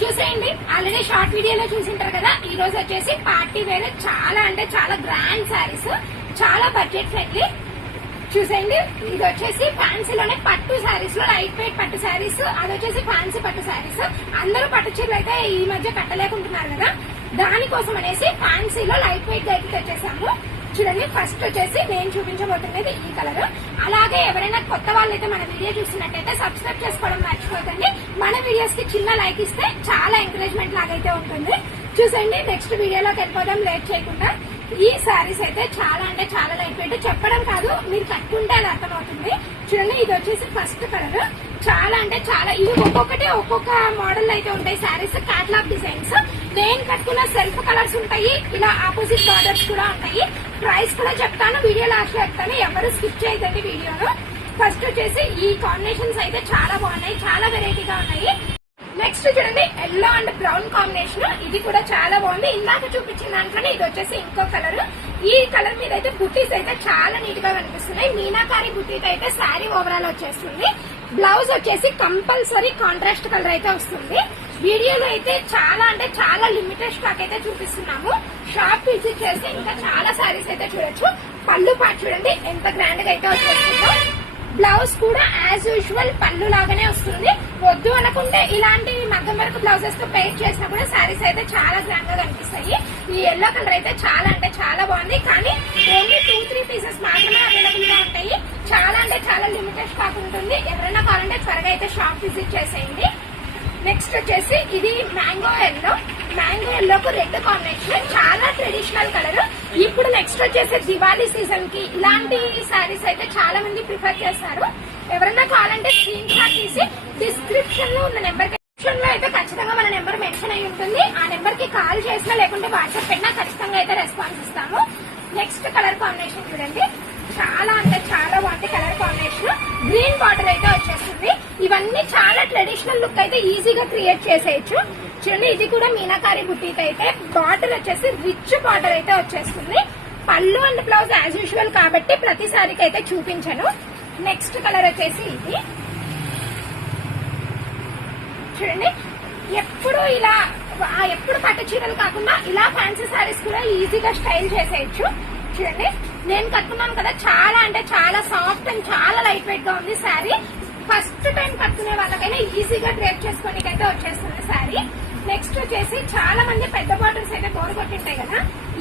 చూసేయండి. Already short వీడియోలో చూసింటారు కదా. ఈ రోజు వచ్చేసి పార్టీ వేర్ చాలా అంటే చాలా గ్రాండ్ శారీస్, చాలా బడ్జెట్ ఫ్రెండ్లీ. చూసేయండి, ఇది వచ్చేసి ఫ్యాన్సీలోనే పట్టు శారీస్ లో లైట్ వెయిట్ పట్టు శారీస్, అది వచ్చేసి ఫ్యాన్సీ పట్టు శారీస్. అందరూ పట్టు చీరలు అయితే ఈ మధ్య కట్టలేకుంటున్నారు కదా, దానికోసం అనేసి ఫ్యాన్సీలో లైట్ వెయిట్ గా అయితే తెచ్చేసాము. చూడండి, ఫస్ట్ వచ్చేసి నేను చూపించబోతున్నది ఈ కలర్. అలాగే ఎవరైనా కొత్త వాళ్ళైతే మన వీడియో చూస్తున్నట్టయితే సబ్స్క్రైబ్ చేసుకోవడం మర్చిపోకండి. మన వీడియోస్ కి చిన్న లైక్ ఇస్తే చాలా ఎంకరేజ్మెంట్ లాగైతే ఉంటుంది. చూసండి, నెక్స్ట్ వీడియోలోకి వెళ్ళిపోదాం లేట్ చేయకుండా. ఈ శారీస్ అయితే చాలా అంటే చాలా లైట్ వెయిట్, చెప్పడం కాదు మీరు కట్టుకుంటే అది అర్థమవుతుంది. చూడండి, ఇది వచ్చేసి ఫస్ట్ కలర్. చాలా అంటే చాలా, ఇవి ఒక్కొక్కటి ఒక్కొక్క మోడల్ అయితే ఉంటాయి శారీస్, క్యాటలాగ్ డిజైన్స్. నేను కట్టుకున్న సెల్ఫ్ కలర్స్ ఉంటాయి, ఇలా ఆపోజిట్ బార్డర్స్ కూడా ఉంటాయి. ప్రైస్ కూడా చెప్తాను, వీడియో లాస్ట్ లో చెప్తాను, ఎవరు స్కిప్ చేయదండి వీడియోలో. ఫస్ట్ వచ్చేసి ఈ కాంబినేషన్స్ అయితే చాలా బాగున్నాయి, చాలా వెరైటీగా ఉన్నాయి. నెక్స్ట్ చూడండి, ఎల్లో అండ్ బ్రౌన్ కాంబినేషన్, ఇది కూడా చాలా బాగుంది. ఇందాక చూపించిన దాంట్లోనే ఇది వచ్చేసి ఇంకో కలర్. ఈ కలర్ మీద అయితే బుట్టీస్ అయితే చాలా నీట్ గా కనిపిస్తున్నాయి. మీనాకారి బుట్టీతో అయితే శారీ ఓవరాల్ వచ్చేస్తుంది. బ్లౌజ్ వచ్చేసి కంపల్సరీ కాంట్రాస్ట్ కలర్ అయితే వస్తుంది. వీడియోలో అయితే చాలా అంటే చాలా లిమిటెడ్ స్టాక్ అయితే చూపిస్తున్నాము. షాప్ విజిట్ చేసి ఇంకా చాలా శారీస్ అయితే చూడొచ్చు. పళ్ళు పాటు చూడండి ఎంత గ్రాండ్ గా అయితే వచ్చేస్తుందో. బ్లౌజ్ కూడా యాజ్ యూజువల్ పళ్ళు లాగానే వస్తుంది. వద్దు అనుకుంటే ఇలాంటి మగ్గం వర్క్ బ్లౌజెస్ తో పెయిర్ చేసినా కూడా శారీస్ అయితే చాలా గ్రాండ్ గా కనిపిస్తాయి. ఈ ఎల్లో కలర్ అయితే చాలా అంటే చాలా బాగుంది, కానీ ఓన్లీ 2-3 పీసెస్ మాత్రమే అవైలబుల్ గా ఉంటాయి. చాలా అంటే చాలా లిమిటెడ్ స్టాక్ ఉంటుంది. ఎవరైనా కావాలంటే త్వరగా అయితే షాప్ విజిట్ చేసేయండి. నెక్స్ట్ వచ్చేసి ఇది మ్యాంగో ఎల్లో. మ్యాంగో ఎల్లోకు రెడ్ కాంబినేషన్, చాలా ట్రెడిషనల్ కలర్. ఇప్పుడు నెక్స్ట్ వచ్చేసి దివాళీ సీజన్ కి ఇలాంటి శారీస్ అయితే చాలా మంది ప్రిఫర్ చేస్తారు. ఎవరైనా కావాలంటే స్క్రీన్ షాట్ తీసి డిస్క్రిప్షన్ లో ఉన్న నెంబర్ లో అయితే ఖచ్చితంగా మన నెంబర్ మెన్షన్ అయి ఉంటుంది. ఆ నెంబర్ కి కాల్ చేసినా లేకుంటే వాట్సాప్ పెట్టినా ఖచ్చితంగా అయితే రెస్పాన్స్ ఇస్తాము. నెక్స్ట్ కలర్ కాంబినేషన్ చూడండి, చాలా అంటే చాలా బాగుంది కలర్ కాంబినేషన్. గ్రీన్ బార్డర్ అయితే వచ్చేస్తుంది. ఇవన్నీ చాలా ట్రెడిషనల్ లుక్ అయితే ఈజీగా క్రియేట్ చేసేయచ్చు. చూడండి, ఇది కూడా మీనాకారి బుట్టీతో అయితే బార్డర్ వచ్చేసి రిచ్ బార్డర్ అయితే వచ్చేస్తుంది. పళ్ళు అండ్ బ్లౌజ్ యాజ్ యూజువల్ కాబట్టి ప్రతి సారీకి అయితే చూపించను. నెక్స్ట్ కలర్ వచ్చేసి ఇది చూడండి, ఎప్పుడు పట్టు చీరలు కాకుండా ఇలా ఫ్యాన్సీ సారీస్ కూడా ఈజీగా స్టైల్ చేసేయచ్చు. చూడండి, నేను కట్టుకున్నాను కదా, చాలా అంటే చాలా సాఫ్ట్ అండ్ చాలా లైట్ వెయిట్ గా ఉంది శారీ. ఫస్ట్ టైం కట్టుకునే వాళ్ళకైనా ఈజీగా డ్రేప్ చేసుకోవడానికైతే వచ్చేస్తుంది శారీ. నెక్స్ట్ వచ్చేసి చాలా మంది పెద్ద బార్డర్స్ అయితే బోర్ కొట్టింటాయి కదా,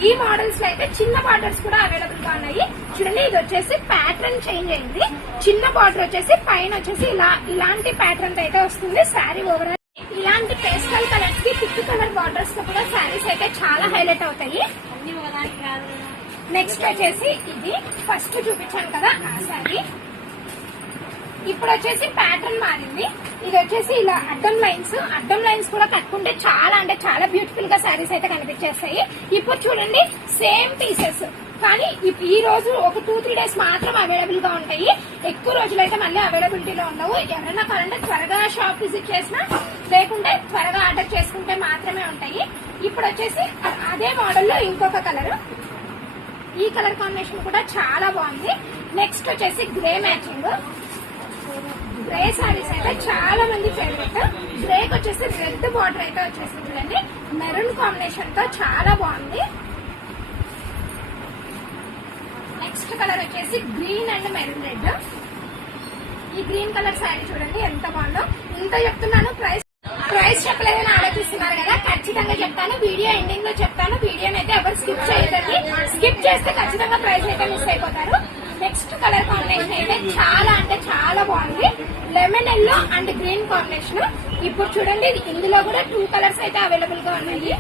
ఈ మోడల్స్ లో అయితే చిన్న బార్డర్స్ కూడా అవైలబుల్ గా ఉన్నాయి. చూడండి, ఇది వచ్చేసి ప్యాటర్న్ చేంజ్ అయింది. చిన్న బార్డర్ వచ్చేసి పైన వచ్చేసి ఇలాంటి ప్యాటర్న్ అయితే వస్తుంది. శారీ ఓవరాల్ ఇలాంటి పేస్టల్ కలర్స్ కి థిక్ కలర్ బార్డర్స్ తో కూడా శారీస్ అయితే చాలా హైలైట్ అవుతాయి. నెక్స్ట్ వచ్చేసి ఇది ఫస్ట్ చూపించాను కదా ఆ శారీ. ఇప్పుడు వచ్చేసి ప్యాటర్న్ మారింది. ఇది వచ్చేసి ఇలా అడ్డం లైన్స్ కూడా కట్టుకుంటే చాలా అంటే చాలా బ్యూటిఫుల్ గా శారీస్ అయితే కనిపించేస్తాయి. ఇప్పుడు చూడండి, సేమ్ పీసెస్ కానీ ఈ రోజు ఒక 2-3 డేస్ మాత్రం అవైలబుల్ గా ఉంటాయి. ఎక్కువ రోజులు అయితే మళ్ళీ అవైలబిలిటీలో ఉండవు. ఎవరైనా కావాలంటే త్వరగా షాప్ విజిట్ చేసినా లేకుంటే త్వరగా ఆర్డర్ చేసుకుంటే మాత్రమే ఉంటాయి. ఇప్పుడు వచ్చేసి అదే మోడల్లో ఇంకొక కలర్. ఈ కలర్ కాంబినేషన్ కూడా చాలా బాగుంది. నెక్స్ట్ వచ్చేసి గ్రే మ్యాచింగ్. గ్రే సారీస్ అయితే చాలా మంది ఫేవరెట్. గ్రేకి వచ్చేసి రెడ్ బార్డర్ అయితే వచ్చేసింది చూడండి, మెరూన్ కాంబినేషన్ తో చాలా బాగుంది. నెక్స్ట్ కలర్ వచ్చేసి గ్రీన్ అండ్ మెరూన్ రెడ్. ఈ గ్రీన్ కలర్ శారీ చూడండి ఎంత బాగుందో. ఇంత చెప్తున్నాను, ప్రైస్ చెప్పలేదని ఆలోచిస్తున్నారు కదా, ఖచ్చితంగా చెప్తాను. వీడియో ఎండింగ్ లో చెప్తాను. వీడియోని అయితే ఎవరు స్కిప్ చేయదండి. స్కిప్ చేస్తే ఖచ్చితంగా ప్రైస్ అయితే మిస్ అయిపోతారు. నెక్స్ట్ కలర్ కాంబినేషన్ అయితే చాలా అంటే చాలా బాగుంది. Lemon yellow and green combination. ఇప్పుడు చూడండి, ఇందులో కూడా 2 కలర్స్ అయితే అవైలబుల్ గా ఉన్నాయి.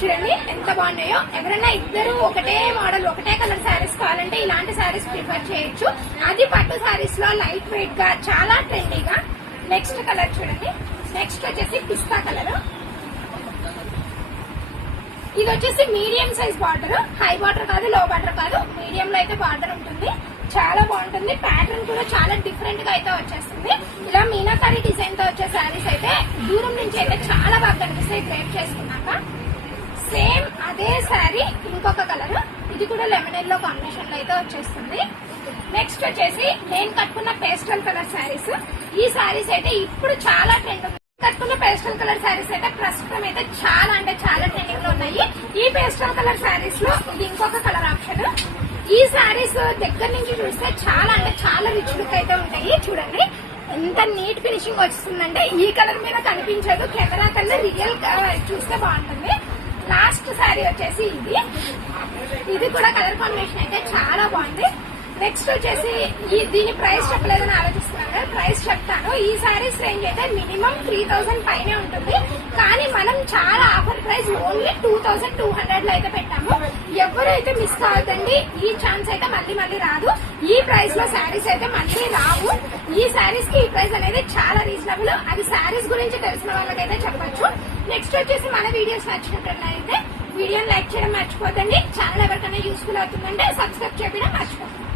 చూడండి ఎంత బాగున్నాయో. ఎవరైనా ఇద్దరు ఒకటే మోడల్ ఒకటే కలర్ శారీస్ కావాలంటే ఇలాంటి శారీస్ ప్రిఫర్ చేయొచ్చు. అది పట్టు శారీస్ లో లైట్ వెయిట్ గా చాలా ట్రెండీగా. నెక్స్ట్ కలర్ చూడండి, నెక్స్ట్ వచ్చేసి పిస్తా కలర్. ఇది వచ్చేసి medium size border, high border కాదు, లో బార్డర్ కాదు, మీడియం లో అయితే బార్డర్ ఉంటుంది. చాలా బాగుంటుంది. ప్యాటర్న్ కూడా చాలా డిఫరెంట్ గా అయితే వచ్చేస్తుంది. ఇలా మీనాకారి డిజైన్ తో వచ్చే శారీస్ అయితే దూరం నుంచి అయితే చాలా బాగా కనిపిస్తాయి డ్రేప్ చేసుకున్నాక. సేమ్ అదే శారీ ఇంకొక కలర్, ఇది కూడా లెమన్ ఎల్లో కాంబినేషన్ లో అయితే వచ్చేస్తుంది. నెక్స్ట్ వచ్చేసి నేను కట్టుకున్న పేస్టల్ కలర్ శారీస్. ఈ శారీస్ అయితే ఇప్పుడు చాలా ట్రెండ్. కట్టుకున్న పేస్టల్ కలర్ శారీస్ అయితే ప్రస్తుతం అయితే చాలా అంటే చాలా ట్రెండింగ్ లో ఉన్నాయి. ఈ పేస్టల్ కలర్ శారీస్ లో ఇది ఇంకొక కలర్ ఆప్షన్. ఈ శారీస్ దగ్గర నుంచి చూస్తే చాలా అంటే చాలా రిచ్ లుక్ అయితే ఉంటాయి. చూడండి ఎంత నీట్ ఫినిషింగ్ వస్తుందంటే ఈ కలర్ మీద కనిపించదు, కెమెరా కన్నా రియల్ చూస్తే బాగుంటుంది. లాస్ట్ శారీ వచ్చేసి ఇది కూడా కలర్ కాంబినేషన్ అయితే చాలా బాగుంది. నెక్స్ట్ వచ్చేసి దీని ప్రైస్ చెప్పలేదని ఆలోచిస్తున్నాను కదా, ప్రైస్ చెప్తాను. ఈ సారీస్ రేంజ్ అయితే మినిమం 3000 పైనే ఉంటుంది, కానీ మనం చాలా ఆఫర్ ప్రైస్ ఓన్లీ 2200 లో అయితే పెట్టాము. ఎవరైతే మిస్ కావద్దండి, ఈ ఛాన్స్ అయితే మళ్ళీ మళ్ళీ రాదు. ఈ ప్రైస్ లో శారీస్ అయితే మళ్ళీ రావు. ఈ శారీస్ కి ఈ ప్రైస్ అనేది చాలా రీజనబుల్. అది శారీస్ గురించి తెలిసిన వాళ్ళకైతే చెప్పొచ్చు. నెక్స్ట్ వచ్చేసి మన వీడియోస్ నచ్చినట్లయితే వీడియోని లైక్ చేయడం మర్చిపోతండి. ఛానల్ ఎవరికైనా యూస్ఫుల్ అవుతుందంటే సబ్స్క్రైబ్ చేయడం మర్చిపోతుంది.